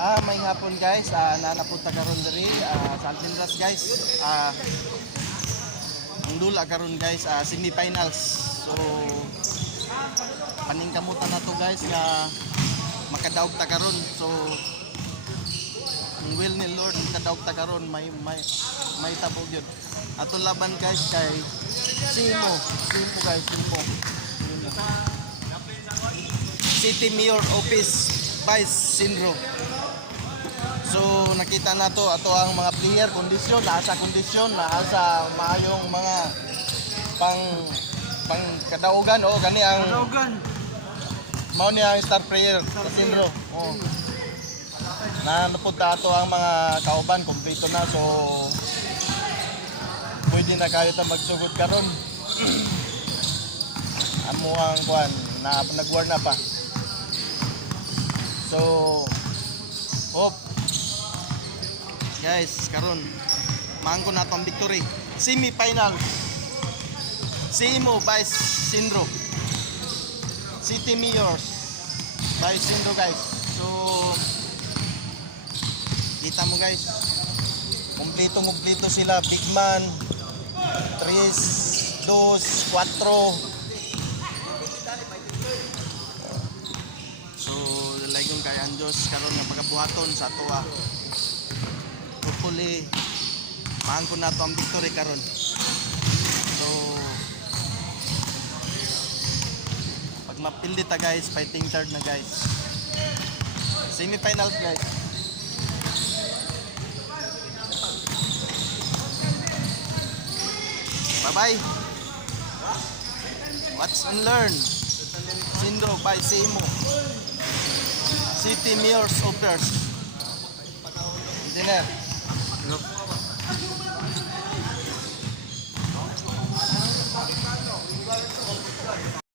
May hapon guys, nanapunta karon diri sa Alpindras guys. Ang dula karon guys, semi-finals. So paningkamutan na to guys nga makadaog ta karon. So ang will ni Lord makadaog ta karon may tabog yun. Ato laban guys kay Simo guys, Simo. City Mayor Office Vice Sindro. So nakita na to ato ang mga player kondisyon, nasa kondisyon, nasa maayong mga pang kadaugan o gani ang mao niya ang star player sa Sindro. Oh. Napunta ato ang mga kauban kompleto na, so pwede na kayo ta magsugod karon. Amo ang kuan na nag-war na pa. So hope guys, karon maangko na tong victory. Semi-final. Simo Vice Sindro. City Mayors Vice Sindro guys. So kita mo guys, kumpleto sila. Big man 3, 2, 4. So dalaygon kay ang Diyos karon nga pagabuhaton sa ato. Hopefully maangko na to ang victory karon. So pag mapildi ta guys, fighting card na guys. Semi-finals guys. Bye-bye. Watch and learn. Sindro by Simo. City Mayor's Office. Engineer.